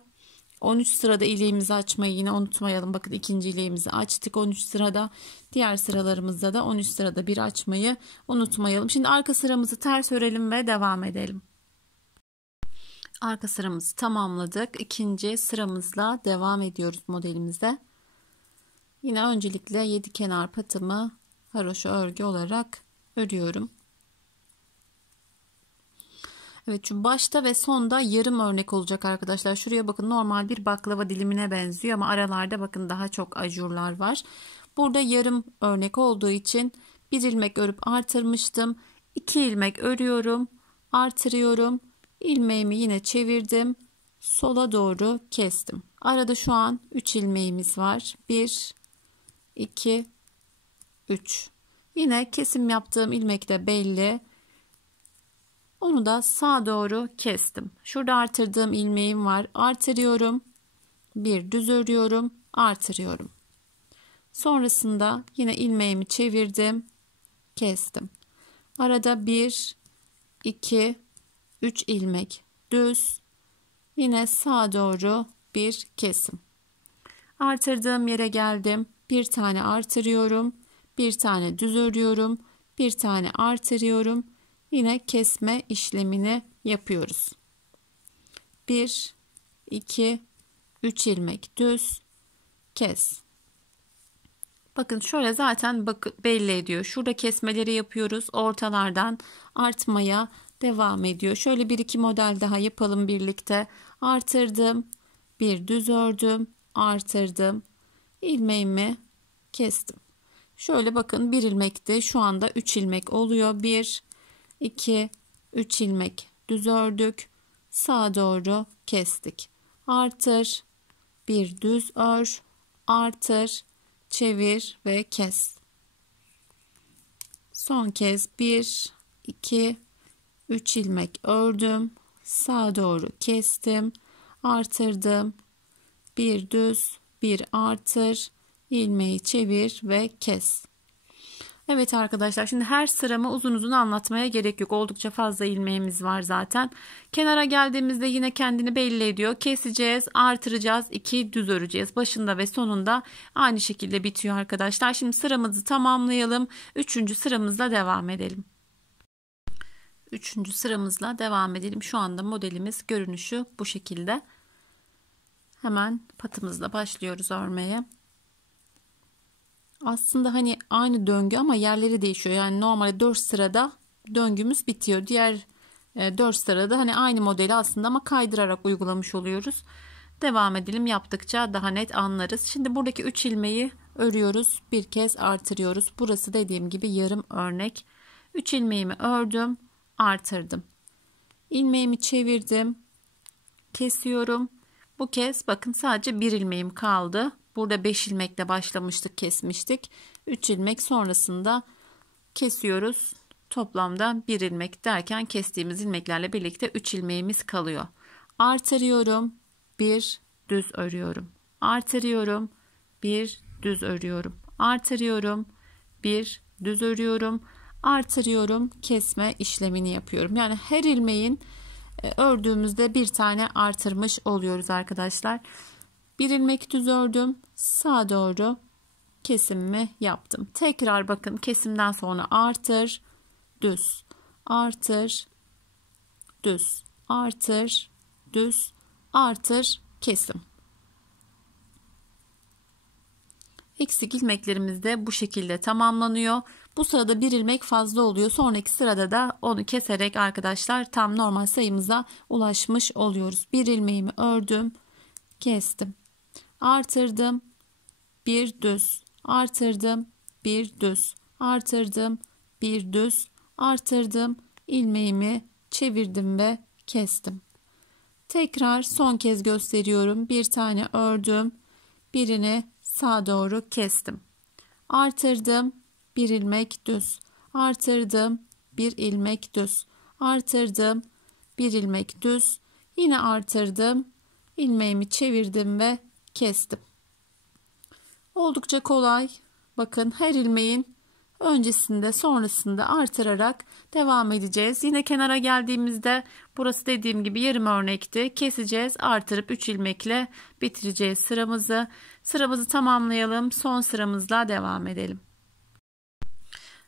13 sırada iliğimizi açmayı yine unutmayalım. Bakın ikinci iliğimizi açtık 13 sırada. Diğer sıralarımızda da 13 sırada bir açmayı unutmayalım. Şimdi arka sıramızı ters örelim ve devam edelim. Arka sıramızı tamamladık. İkinci sıramızla devam ediyoruz modelimize. Yine öncelikle 7 kenar patımı haroşa örgü olarak örüyorum. Evet, şu başta ve sonda yarım örnek olacak arkadaşlar. Şuraya bakın, normal bir baklava dilimine benziyor ama aralarda bakın daha çok ajurlar var. Burada yarım örnek olduğu için bir ilmek örüp artırmıştım. 2 ilmek örüyorum, artırıyorum. İlmeğimi yine çevirdim. Sola doğru kestim. Arada şu an 3 ilmeğimiz var. 1, 2, 3. Yine kesim yaptığım ilmek de belli. Onu da sağa doğru kestim. Şurada artırdığım ilmeğim var. Artırıyorum. Bir düz örüyorum. Artırıyorum. Sonrasında yine ilmeğimi çevirdim. Kestim. Arada 1, 2, 3 ilmek düz. Yine sağa doğru bir kesim. Artırdığım yere geldim. Bir tane artırıyorum. Bir tane düz örüyorum. bir tane artırıyorum. Yine kesme işlemini yapıyoruz. 1 2 3 ilmek düz kes. Bakın şöyle zaten belli ediyor. Şurada kesmeleri yapıyoruz. Ortalardan artmaya devam ediyor. Şöyle bir iki model daha yapalım birlikte. Artırdım. Bir düz ördüm. Artırdım. İlmeğimi kestim. Şöyle bakın bir ilmekti. Şu anda 3 ilmek oluyor. 1 2 3 ilmek düz ördük. Sağa doğru kestik. Artır. Bir düz ör. Artır. Çevir ve kes. Son kez 1 2 3 ilmek ördüm. Sağa doğru kestim. Artırdım. Bir düz, bir artır. İlmeği çevir ve kes. Evet arkadaşlar, şimdi her sıramı uzun uzun anlatmaya gerek yok. Oldukça fazla ilmeğimiz var zaten. Kenara geldiğimizde yine kendini belli ediyor. Keseceğiz, artıracağız, 2 düz öreceğiz. Başında ve sonunda aynı şekilde bitiyor arkadaşlar. Şimdi sıramızı tamamlayalım. 3. sıramızla devam edelim. 3. sıramızla devam edelim. Şu anda modelimiz görünüşü bu şekilde. Hemen patımızla başlıyoruz örmeye. Aslında hani aynı döngü ama yerleri değişiyor. Yani normalde 4 sırada döngümüz bitiyor. Diğer 4 sırada hani aynı modeli aslında ama kaydırarak uygulamış oluyoruz. Devam edelim, yaptıkça daha net anlarız. Şimdi buradaki 3 ilmeği örüyoruz. Bir kez artırıyoruz. Burası dediğim gibi yarım örnek. 3 ilmeğimi ördüm, artırdım. İlmeğimi çevirdim. Kesiyorum. Bu kez bakın sadece bir ilmeğim kaldı. Burada 5 ilmekle başlamıştık, kesmiştik. 3 ilmek sonrasında kesiyoruz. Toplamda 1 ilmek derken kestiğimiz ilmeklerle birlikte 3 ilmeğimiz kalıyor. Artırıyorum. 1 düz örüyorum. Artırıyorum. 1 düz örüyorum. Artırıyorum. 1 düz örüyorum. Artırıyorum. Kesme işlemini yapıyorum. Yani her ilmeğin ördüğümüzde bir tane artırmış oluyoruz arkadaşlar. Bir ilmek düz ördüm. Sağa doğru kesimimi yaptım. Tekrar bakın, kesimden sonra artır, düz, artır, düz, artır, düz, artır, kesim. Eksik ilmeklerimiz de bu şekilde tamamlanıyor. Bu sırada bir ilmek fazla oluyor. Sonraki sırada da onu keserek arkadaşlar tam normal sayımıza ulaşmış oluyoruz. Bir ilmeğimi ördüm, kestim. Artırdım, bir düz, artırdım, bir düz, artırdım, bir düz, artırdım, ilmeğimi çevirdim ve kestim. Tekrar son kez gösteriyorum. Bir tane ördüm, birini sağa doğru kestim. Artırdım, bir ilmek düz, artırdım, bir ilmek düz, artırdım, bir ilmek düz, yine artırdım, ilmeğimi çevirdim ve kestim. Oldukça kolay. Bakın, her ilmeğin öncesinde sonrasında artırarak devam edeceğiz. Yine kenara geldiğimizde burası dediğim gibi yarım örnekti. Keseceğiz, artırıp 3 ilmekle bitireceğiz sıramızı. Sıramızı tamamlayalım. Son sıramızla devam edelim.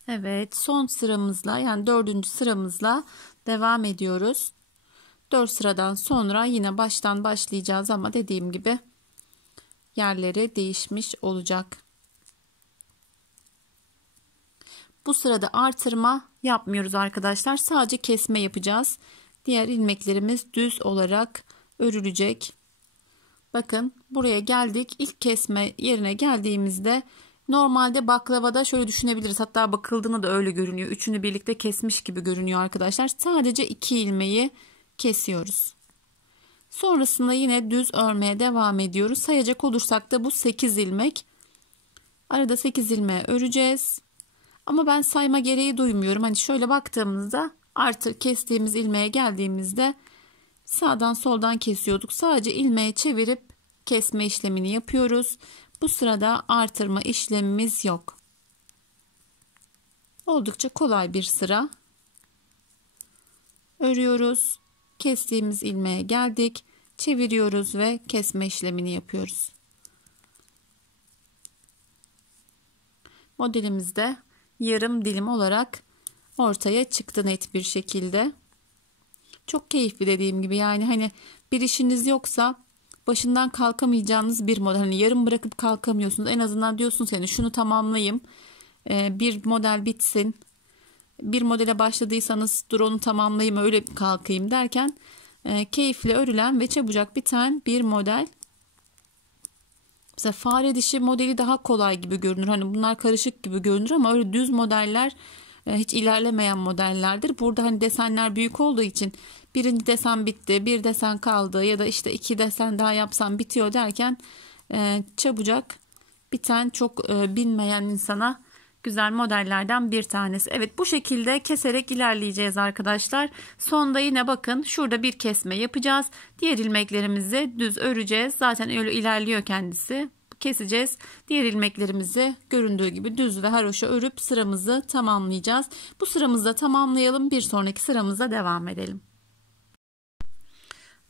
Evet, son sıramızla, yani 4. sıramızla devam ediyoruz. 4 sıradan sonra yine baştan başlayacağız ama dediğim gibi yerleri değişmiş olacak. Bu sırada artırma yapmıyoruz arkadaşlar. Sadece kesme yapacağız. Diğer ilmeklerimiz düz olarak örülecek. Bakın, buraya geldik. İlk kesme yerine geldiğimizde normalde baklavada şöyle düşünebiliriz. Hatta bakıldığında da öyle görünüyor. Üçünü birlikte kesmiş gibi görünüyor arkadaşlar. Sadece 2 ilmeği kesiyoruz. Sonrasında yine düz örmeye devam ediyoruz. Sayacak olursak da bu 8 ilmek. Arada 8 ilmeği öreceğiz. Ama ben sayma gereği duymuyorum. Hani şöyle baktığımızda artık kestiğimiz ilmeğe geldiğimizde sağdan soldan kesiyorduk. Sadece ilmeği çevirip kesme işlemini yapıyoruz. Bu sırada artırma işlemimiz yok. Oldukça kolay bir sıra. Örüyoruz. Kestiğimiz ilmeğe geldik. Çeviriyoruz ve kesme işlemini yapıyoruz. Modelimizde yarım dilim olarak ortaya çıktı net bir şekilde. Çok keyifli dediğim gibi, yani hani bir işiniz yoksa başından kalkamayacağınız bir model. Hani yarım bırakıp kalkamıyorsunuz. En azından diyorsunuz yani şunu tamamlayayım. Bir model bitsin. Bir modele başladıysanız dur onu tamamlayayım öyle kalkayım derken keyifli örülen ve çabucak biten bir model. Mesela fare dişi modeli daha kolay gibi görünür. Hani bunlar karışık gibi görünür ama öyle düz modeller hiç ilerlemeyen modellerdir. Burada hani desenler büyük olduğu için birinci desen bitti, bir desen kaldı ya da işte iki desen daha yapsam bitiyor derken çabucak biten, çok bilmeyen insana güzel modellerden bir tanesi. Evet, bu şekilde keserek ilerleyeceğiz arkadaşlar. Sonda yine bakın şurada bir kesme yapacağız. Diğer ilmeklerimizi düz öreceğiz. Zaten öyle ilerliyor kendisi. Keseceğiz. Diğer ilmeklerimizi göründüğü gibi düz ve haroşa örüp sıramızı tamamlayacağız. Bu sıramızı da tamamlayalım. Bir sonraki sıramıza devam edelim.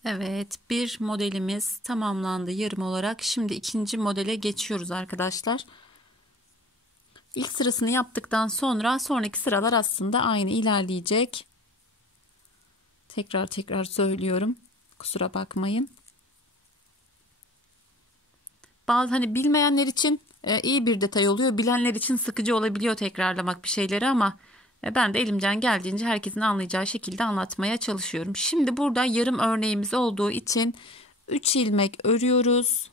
Evet, bir modelimiz tamamlandı yarım olarak. Şimdi ikinci modele geçiyoruz arkadaşlar. İlk sırasını yaptıktan sonra sonraki sıralar aslında aynı ilerleyecek. Tekrar söylüyorum. Kusura bakmayın. Bazı hani bilmeyenler için iyi bir detay oluyor. Bilenler için sıkıcı olabiliyor tekrarlamak bir şeyleri ama ben de elimden geldiğince herkesin anlayacağı şekilde anlatmaya çalışıyorum. Şimdi burada yarım örneğimiz olduğu için 3 ilmek örüyoruz.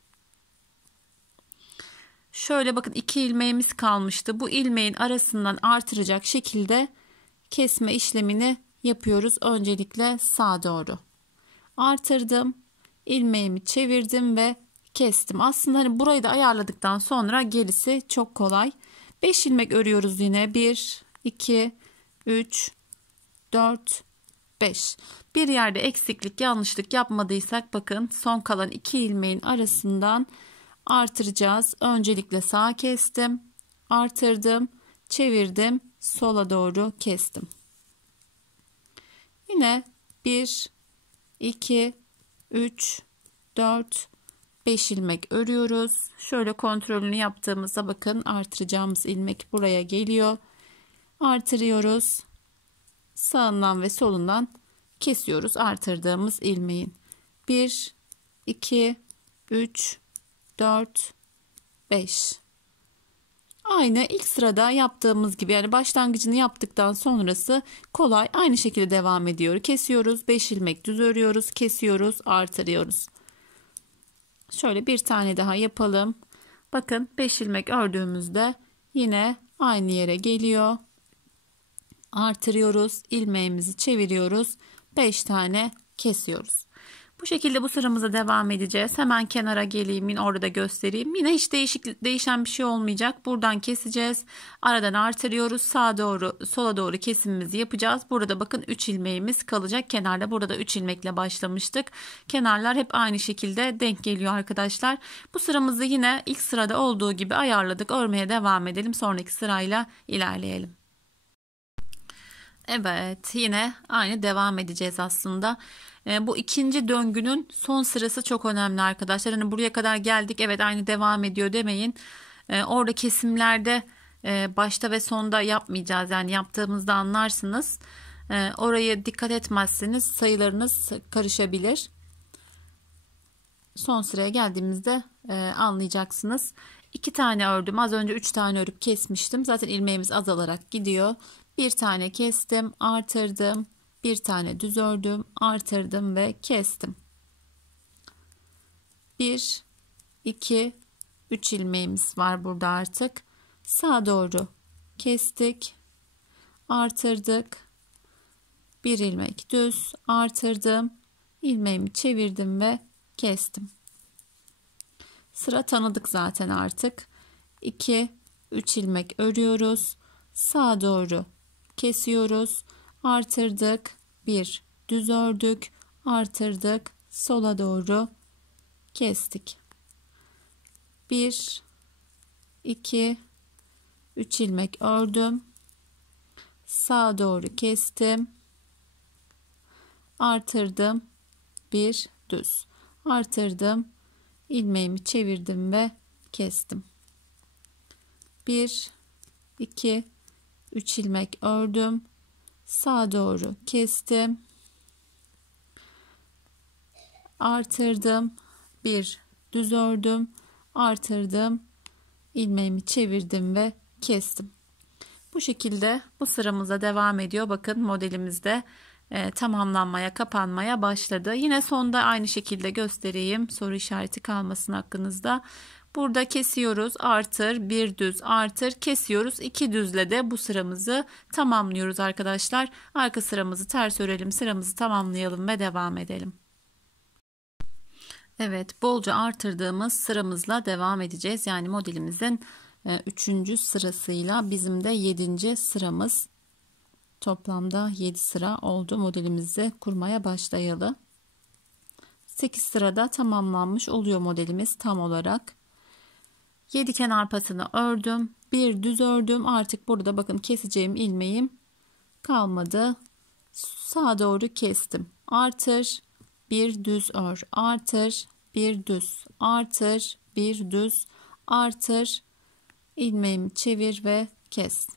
Şöyle bakın 2 ilmeğimiz kalmıştı. Bu ilmeğin arasından artıracak şekilde kesme işlemini yapıyoruz. Öncelikle sağa doğru artırdım. İlmeğimi çevirdim ve kestim. Aslında hani burayı da ayarladıktan sonra gerisi çok kolay. 5 ilmek örüyoruz yine. 1, 2, 3, 4, 5. Bir yerde eksiklik, yanlışlık yapmadıysak bakın son kalan 2 ilmeğin arasından artıracağız. Öncelikle sağa kestim, artırdım, çevirdim, sola doğru kestim. Yine 1, 2, 3, 4, 5 ilmek örüyoruz. Şöyle kontrolünü yaptığımızda bakın artıracağımız ilmek buraya geliyor. Artırıyoruz. Sağından ve solundan kesiyoruz artırdığımız ilmeğin. 1, 2, 3, 4, 5. Aynı ilk sırada yaptığımız gibi, yani başlangıcını yaptıktan sonrası kolay, aynı şekilde devam ediyor. Kesiyoruz, 5 ilmek düz örüyoruz, kesiyoruz, artırıyoruz. Şöyle bir tane daha yapalım. Bakın 5 ilmek ördüğümüzde yine aynı yere geliyor. Artırıyoruz, ilmeğimizi çeviriyoruz, 5 tane kesiyoruz. Bu şekilde bu sıramıza devam edeceğiz. Hemen kenara geleyim, yine orada göstereyim. Yine hiç değişen bir şey olmayacak. Buradan keseceğiz. Aradan artırıyoruz. Sağa doğru, sola doğru kesimimizi yapacağız. Burada bakın 3 ilmeğimiz kalacak kenarda. Burada da 3 ilmekle başlamıştık. Kenarlar hep aynı şekilde denk geliyor arkadaşlar. Bu sıramızı yine ilk sırada olduğu gibi ayarladık. Örmeye devam edelim. Sonraki sırayla ilerleyelim. Evet, yine aynı devam edeceğiz aslında. Bu ikinci döngünün son sırası çok önemli arkadaşlar. Hani buraya kadar geldik, evet aynı devam ediyor demeyin. Orada kesimlerde başta ve sonda yapmayacağız. Yani yaptığımızda anlarsınız. Oraya dikkat etmezseniz sayılarınız karışabilir. Son sıraya geldiğimizde anlayacaksınız. 2 tane ördüm. Az önce 3 tane örüp kesmiştim. Zaten ilmeğimiz azalarak gidiyor. Bir tane kestim, artırdım. Bir tane düz ördüm, artırdım ve kestim. 1, 2, 3 ilmeğimiz var burada artık. Sağa doğru kestik, artırdık. Bir ilmek düz, artırdım. İlmeğimi çevirdim ve kestim. Sıra tanıdık zaten artık. 2, 3 ilmek örüyoruz. Sağa doğru kesiyoruz, artırdık, bir düz ördük, artırdık, sola doğru kestik. 1, 2, 3 ilmek ördüm, sağa doğru kestim, artırdım, bir düz, artırdım, ilmeğimi çevirdim ve kestim. 1, 2, 3 ilmek ördüm. Sağa doğru kestim. Artırdım. Bir düz ördüm. Artırdım. İlmeğimi çevirdim ve kestim. Bu şekilde bu sıramıza devam ediyor. Bakın modelimizde tamamlanmaya, kapanmaya başladı. Yine sonda aynı şekilde göstereyim. Soru işareti kalmasın aklınızda. Burada kesiyoruz. Artır, bir düz, artır, kesiyoruz. 2 düzle de bu sıramızı tamamlıyoruz arkadaşlar. Arka sıramızı ters örelim, sıramızı tamamlayalım ve devam edelim. Evet, bolca artırdığımız sıramızla devam edeceğiz. Yani modelimizin 3. sırasıyla bizim de 7. sıramız. Toplamda 7 sıra oldu. Modelimizi kurmaya başlayalı. 8 sırada tamamlanmış oluyor modelimiz tam olarak. 7 kenar patını ördüm. Bir düz ördüm. Artık burada bakın keseceğim ilmeğim kalmadı. Sağa doğru kestim. Artır, bir düz ör. Artır, bir düz. Artır, bir düz. Artır. İlmeğimi çevir ve kes.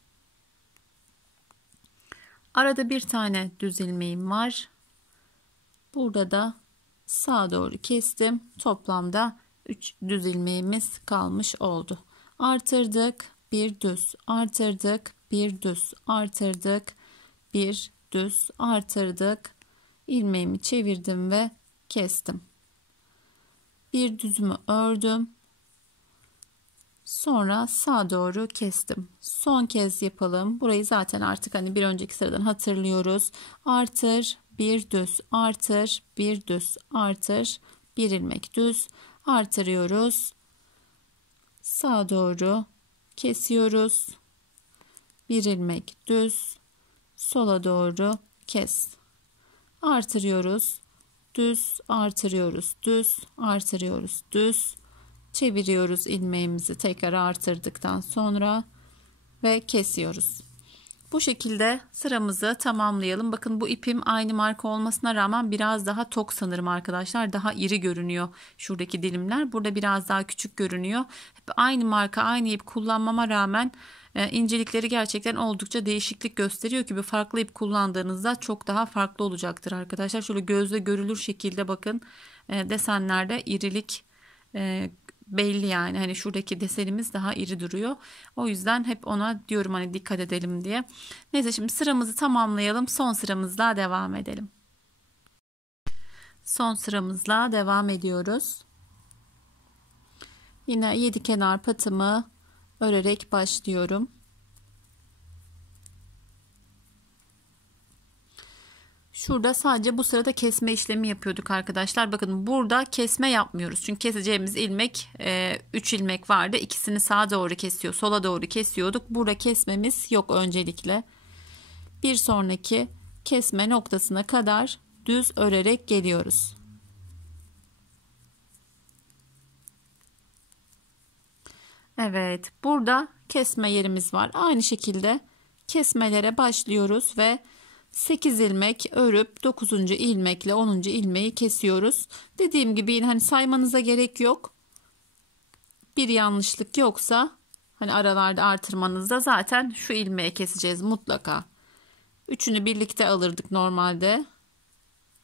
Arada bir tane düz ilmeğim var. Burada da sağa doğru kestim. Toplamda 3 düz ilmeğimiz kalmış oldu. Artırdık, bir düz, artırdık, bir düz, artırdık, bir düz, artırdık. İlmeğimi çevirdim ve kestim. Bir düzümü ördüm. Sonra sağa doğru kestim. Son kez yapalım. Burayı zaten artık hani bir önceki sıradan hatırlıyoruz. Artır, bir düz, artır, bir düz, artır, bir ilmek düz, artırıyoruz. Sağa doğru kesiyoruz. Bir ilmek düz, sola doğru kes. Artırıyoruz. Düz, artırıyoruz, düz, artırıyoruz, düz. Çeviriyoruz ilmeğimizi tekrar artırdıktan sonra ve kesiyoruz. Bu şekilde sıramızı tamamlayalım. Bakın bu ipim aynı marka olmasına rağmen biraz daha tok sanırım arkadaşlar. Daha iri görünüyor şuradaki dilimler. Burada biraz daha küçük görünüyor. Hep aynı marka, aynı ip kullanmama rağmen incelikleri gerçekten oldukça değişiklik gösteriyor ki bir farklı ip kullandığınızda çok daha farklı olacaktır arkadaşlar. Şöyle gözle görülür şekilde bakın desenlerde irilik belli yani hani şuradaki desenimiz daha iri duruyor. O yüzden hep ona diyorum hani dikkat edelim diye. Neyse şimdi sıramızı tamamlayalım. Son sıramızla devam edelim. Son sıramızla devam ediyoruz. Yine 7 kenar patımı örerek başlıyorum. Şurada sadece bu sırada kesme işlemi yapıyorduk arkadaşlar. Bakın burada kesme yapmıyoruz. Çünkü keseceğimiz ilmek 3 ilmek vardı. İkisini sağa doğru kesiyor, sola doğru kesiyorduk. Burada kesmemiz yok öncelikle. Bir sonraki kesme noktasına kadar düz örerek geliyoruz. Evet, burada kesme yerimiz var. Aynı şekilde kesmelere başlıyoruz ve 8 ilmek örüp 9. ilmekle 10. ilmeği kesiyoruz. Dediğim gibi hani saymanıza gerek yok. Bir yanlışlık yoksa hani aralarda artırmanızda zaten şu ilmeği keseceğiz mutlaka. Üçünü birlikte alırdık normalde.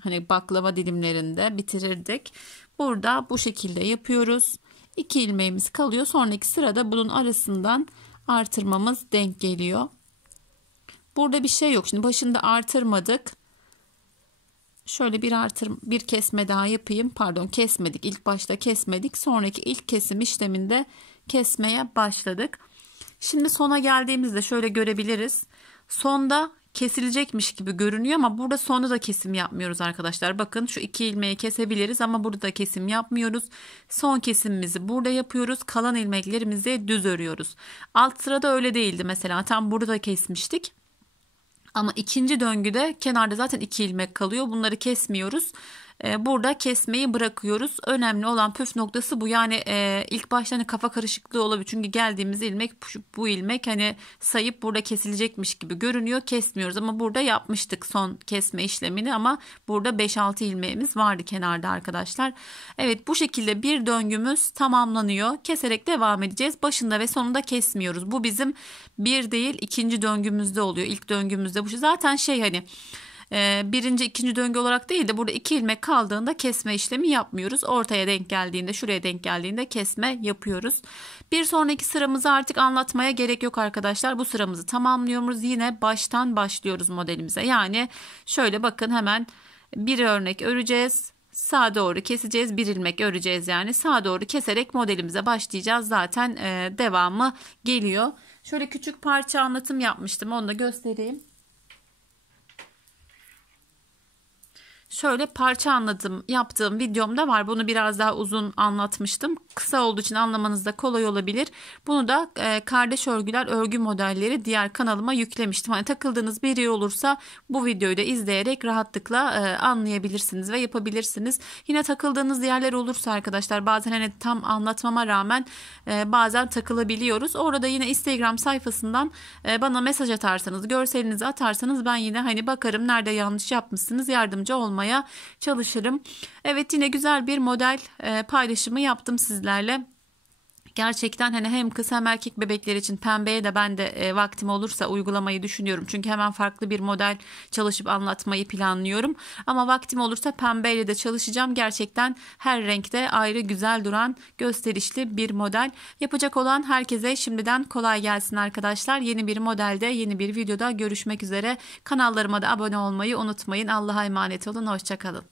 Hani baklava dilimlerinde bitirirdik. Burada bu şekilde yapıyoruz. 2 ilmeğimiz kalıyor. Sonraki sırada bunun arasından artırmamız denk geliyor. Burada bir şey yok. Şimdi başında artırmadık. Şöyle bir kesme daha yapayım. Pardon, kesmedik. İlk başta kesmedik. Sonraki ilk kesim işleminde kesmeye başladık. Şimdi sona geldiğimizde şöyle görebiliriz. Sonda kesilecekmiş gibi görünüyor ama burada sonda da kesim yapmıyoruz arkadaşlar. Bakın şu 2 ilmeği kesebiliriz ama burada da kesim yapmıyoruz. Son kesimimizi burada yapıyoruz. Kalan ilmeklerimizi düz örüyoruz. Alt sırada öyle değildi mesela. Tam burada kesmiştik. Ama ikinci döngüde kenarda zaten 2 ilmek kalıyor. Bunları kesmiyoruz. burada kesmeyi bırakıyoruz. Önemli olan püf noktası bu. Yani ilk başta hani kafa karışıklığı olabilir. Çünkü geldiğimiz ilmek bu ilmek hani sayıp burada kesilecekmiş gibi görünüyor. Kesmiyoruz ama burada yapmıştık son kesme işlemini ama burada 5-6 ilmeğimiz vardı kenarda arkadaşlar. Evet, bu şekilde bir döngümüz tamamlanıyor. Keserek devam edeceğiz. Başında ve sonunda kesmiyoruz. Bu bizim bir değil ikinci döngümüzde oluyor. İlk döngümüzde bu zaten hani birinci ikinci döngü olarak değil de burada 2 ilmek kaldığında kesme işlemi yapmıyoruz. Ortaya denk geldiğinde, şuraya denk geldiğinde kesme yapıyoruz. Bir sonraki sıramızı artık anlatmaya gerek yok arkadaşlar. Bu sıramızı tamamlıyoruz. Yine baştan başlıyoruz modelimize. Yani şöyle bakın, hemen bir örnek öreceğiz. Sağa doğru keseceğiz, bir ilmek öreceğiz, yani sağa doğru keserek modelimize başlayacağız. Zaten devamı geliyor. Şöyle küçük parça anlatım yapmıştım, onu da göstereyim. Şöyle parça anlatım yaptığım videomda var. Bunu biraz daha uzun anlatmıştım. Kısa olduğu için anlamanız da kolay olabilir. Bunu da kardeş örgüler, örgü modelleri diğer kanalıma yüklemiştim. Hani takıldığınız bir yer olursa bu videoyu da izleyerek rahatlıkla anlayabilirsiniz ve yapabilirsiniz. Yine takıldığınız yerler olursa arkadaşlar, bazen hani tam anlatmama rağmen bazen takılabiliyoruz. Orada yine Instagram sayfasından bana mesaj atarsanız, görselinizi atarsanız ben yine hani bakarım, nerede yanlış yapmışsınız, yardımcı olmaya çalışırım. Evet, yine güzel bir model paylaşımı yaptım sizlerle. Gerçekten hani hem kız hem erkek bebekler için pembeye de ben de vaktim olursa uygulamayı düşünüyorum. Çünkü hemen farklı bir model çalışıp anlatmayı planlıyorum. Ama vaktim olursa pembeyle de çalışacağım. Gerçekten her renkte ayrı güzel duran gösterişli bir model. Yapacak olan herkese şimdiden kolay gelsin arkadaşlar. Yeni bir modelde, yeni bir videoda görüşmek üzere. Kanallarıma da abone olmayı unutmayın. Allah'a emanet olun. Hoşça kalın.